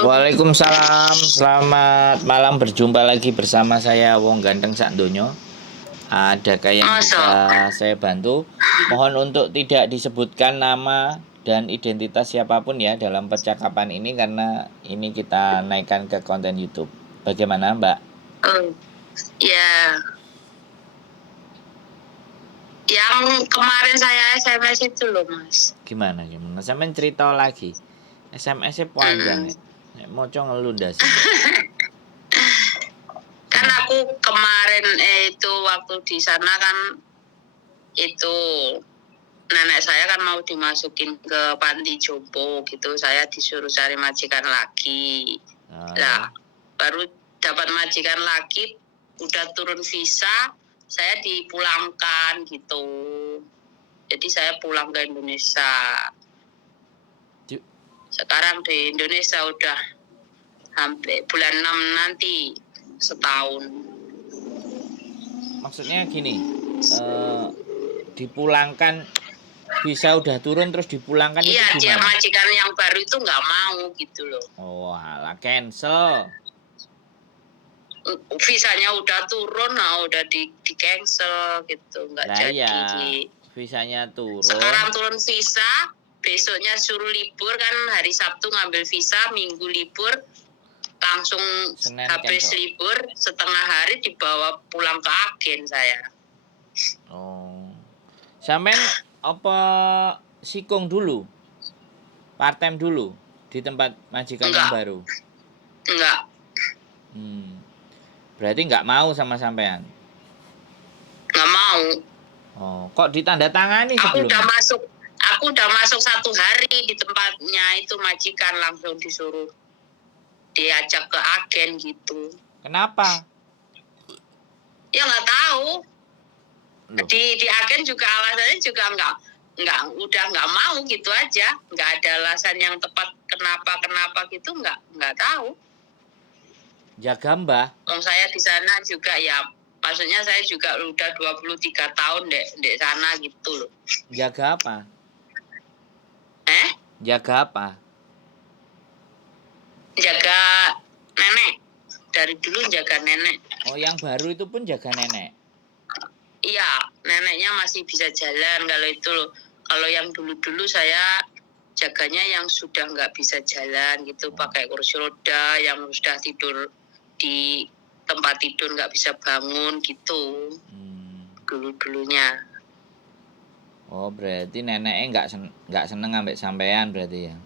Waalaikumsalam, selamat malam, berjumpa lagi bersama saya Wong Ganteng Sak Donya. Adakah yang Masa? bisa saya bantu? Mohon untuk tidak disebutkan nama dan identitas siapapun ya dalam percakapan ini karena ini kita naikkan ke konten YouTube. Bagaimana, Mbak? Oh, ya. Yang kemarin saya SMS itu loh, Mas. Gimana? Sampeyan cerita lagi. SMS-nya panjang Hmm. ya. Nek moco ngeluh ndase. Kan aku kemarin itu waktu di sana kan itu nenek saya kan mau dimasukin ke panti jompo gitu. Saya disuruh cari majikan lagi. Nah, baru dapat majikan lagi, udah turun visa, saya dipulangkan gitu. Jadi saya pulang ke Indonesia. Sekarang di Indonesia udah hampir bulan 6 nanti setahun. Maksudnya gini, dipulangkan visa udah turun terus dipulangkan itu Iya, dia gimana? majikan yang baru itu nggak mau gitu loh. Oh, alah cancel. Visanya udah turun, nah udah di cancel gitu, nggak Lah jadi. iya, visanya turun. Sekarang turun visa, besoknya suruh libur kan, hari Sabtu ngambil visa, Minggu libur, langsung Senin habis cancel. libur setengah hari dibawa pulang ke agen saya. Oh. Sampean apa sikung dulu? Part time dulu di tempat majikan yang baru. Enggak. Berarti nggak mau sama sampean? Nggak mau. Oh, kok ditandatangani sebelumnya? Aku udah masuk 1 hari di tempatnya itu majikan, langsung disuruh diajak ke agen gitu. Kenapa? Ya nggak tahu. Loh. Di agen juga alasannya juga udah nggak mau gitu aja, nggak ada alasan yang tepat kenapa gitu, nggak tahu. Jaga Mbah. Saya di sana juga ya, maksudnya saya juga udah 23 tahun di sana gitu loh. Jaga apa? Jaga apa? Jaga nenek. Dari dulu jaga nenek. Oh, yang baru itu pun jaga nenek? Iya, neneknya masih bisa jalan kalau itu loh. Kalau yang dulu-dulu saya jaganya yang sudah nggak bisa jalan gitu, pakai kursi roda, yang sudah tidur di tempat tidur nggak bisa bangun gitu. Dulu-dulunya. Oh, berarti neneknya nggak seneng ambek sampean berarti ya?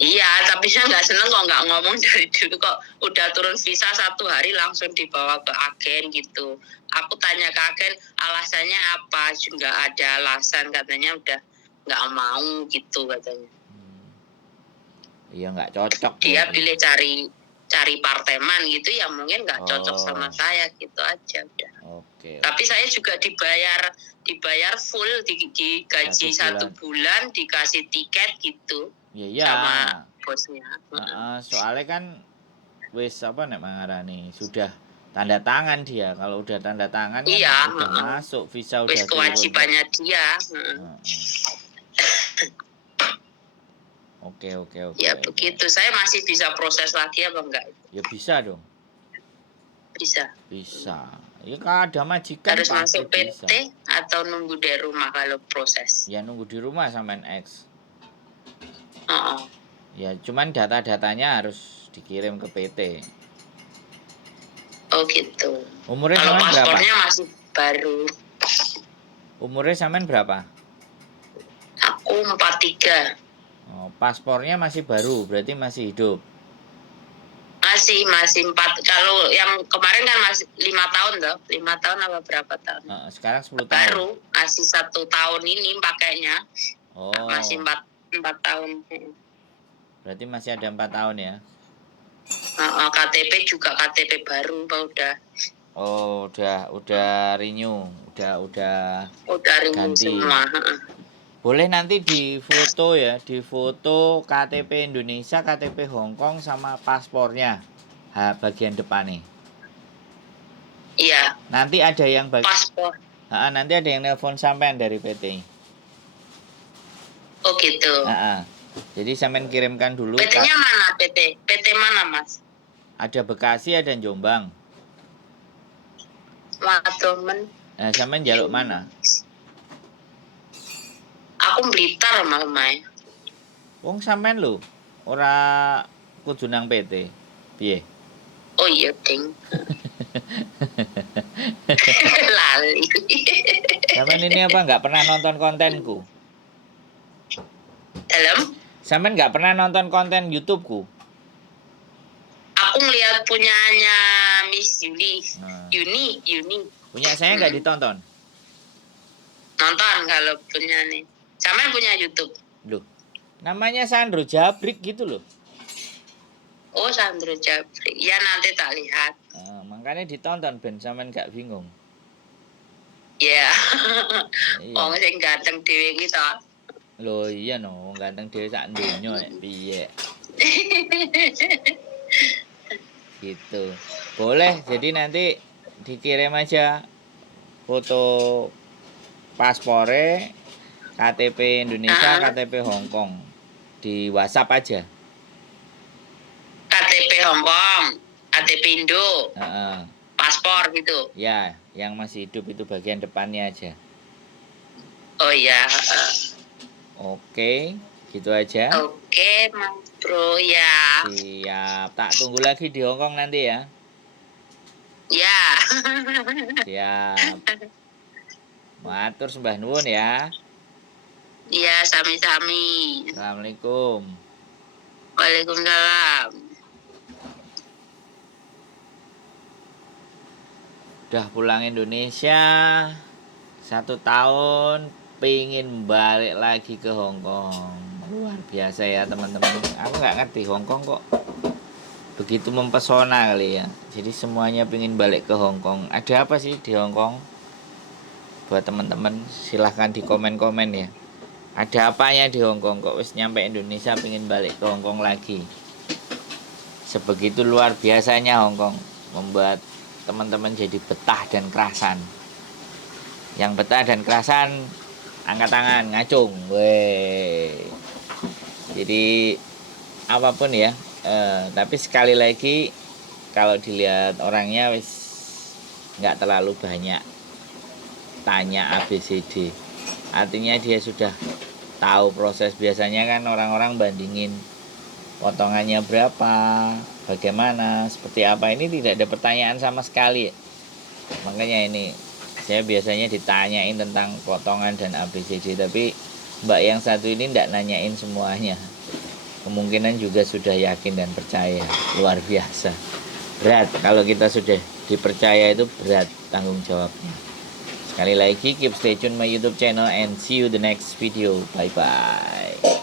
Iya, tapi saya nggak seneng kok nggak ngomong dari dulu kok. Udah turun visa 1 hari langsung dibawa ke agen gitu. Aku tanya ke agen alasannya apa, nggak ada alasan, katanya udah nggak mau gitu katanya. Iya nggak cocok. Dia pilih cari parteman gitu ya, mungkin nggak cocok sama saya gitu aja udah. Oke. Tapi saya juga dibayar full, digaji 1 bulan, dikasih tiket gitu. Iya. Sama bosnya. Soalnya kan wis apa nek mangarani sudah tanda tangan dia. Kalau udah tanda tangan kan udah masuk visa udah wis kewajibannya turun. Dia. Oke. Ya begitu. Saya masih bisa proses lagi apa enggak? Ya bisa dong. Bisa. Ya kalau ada majikan harus pasti masuk PT bisa. Atau nunggu di rumah kalau proses? Ya nunggu di rumah sampean X. Ya cuman data-datanya harus dikirim ke PT. Oh gitu. Umurnya kalau sampean berapa? Paspornya masih baru. Umurnya sampean berapa? Aku 43. Oh, paspornya masih baru, berarti masih hidup. Masih 4. Kalau yang kemarin kan masih 5 tahun loh. 5 tahun apa berapa tahun? Sekarang 10 tahun. Baru masih 1 tahun ini pakainya. Oh. Masih 4 tahun. Berarti masih ada 4 tahun ya? KTP juga KTP baru udah. Oh, udah renew, udah renew ganti. Semua. Boleh nanti di foto ya, di foto KTP Indonesia, KTP Hong Kong sama paspornya. Bagian depan nih. Iya. Nanti ada yang paspor. Nanti ada yang nelpon sampean dari PT. Oh gitu. Jadi sampean kirimkan dulu. PT-nya mana PT? PT mana Mas? Ada Bekasi, ada Jombang. Waduh men. Nah, sampean jaluk mana? Aku Blitar malah main. Wong sampean lho, ora kudu nang PT. Piye? Oh iya ding. Lali. Sampean ini apa nggak pernah nonton kontenku? Dalam? Sampean nggak pernah nonton konten YouTubeku? Aku ngeliat punyanya Miss Yuni. Nah. Yuni. Punya saya nggak ditonton? Nonton kalau punya nih. Sama punya YouTube. Loh, namanya Sandro Jabrik gitu loh. Oh Sandro Jabri. Ya nanti tak lihat. Nah, makanya ditonton ben sampean nggak bingung. Ya. Iya. Oh sing ganteng dhewe iki to. Loh iya no, ganteng dhewe sak donya piye. Gitu. Boleh, jadi nanti dikirim aja foto paspore, KTP Indonesia, KTP Hong Kong di WhatsApp aja. KTP Hong Kong, KTP Indo, Heeh. paspor gitu. Ya, yang masih hidup itu bagian depannya aja. Oh iya. Oke, gitu aja. Oke, Mas Bro ya. Siap. Tak tunggu lagi di Hong Kong nanti ya. Ya. Siap. Matur sembah nuwun ya. Iya, sami-sami. Assalamualaikum. Waalaikumsalam. Udah pulang Indonesia 1 tahun, pingin balik lagi ke Hong Kong. Luar biasa ya teman-teman. Aku nggak ngerti Hong Kong kok begitu mempesona kali ya. Jadi semuanya pingin balik ke Hong Kong. Ada apa sih di Hong Kong? Buat teman-teman silahkan di komen-komen ya. Ada apanya di Hong Kong kok wis nyampe Indonesia pingin balik ke Hong Kong lagi. Sebegitu luar biasanya Hong Kong membuat teman-teman jadi betah dan kerasan. Yang betah dan kerasan angkat tangan ngacung. Weh. Jadi apapun ya, tapi sekali lagi kalau dilihat orangnya wis nggak terlalu banyak tanya ABCD. Artinya dia sudah tahu proses. Biasanya kan orang-orang bandingin potongannya berapa, bagaimana, seperti apa. Ini tidak ada pertanyaan sama sekali. Makanya ini saya biasanya ditanyain tentang potongan dan ABCD, tapi mbak yang satu ini tidak nanyain semuanya. Kemungkinan juga sudah yakin dan percaya. Luar biasa. Berat kalau kita sudah dipercaya, itu berat tanggung jawabnya. Sekali lagi keep stay tune my YouTube channel and see you the next video. Bye bye.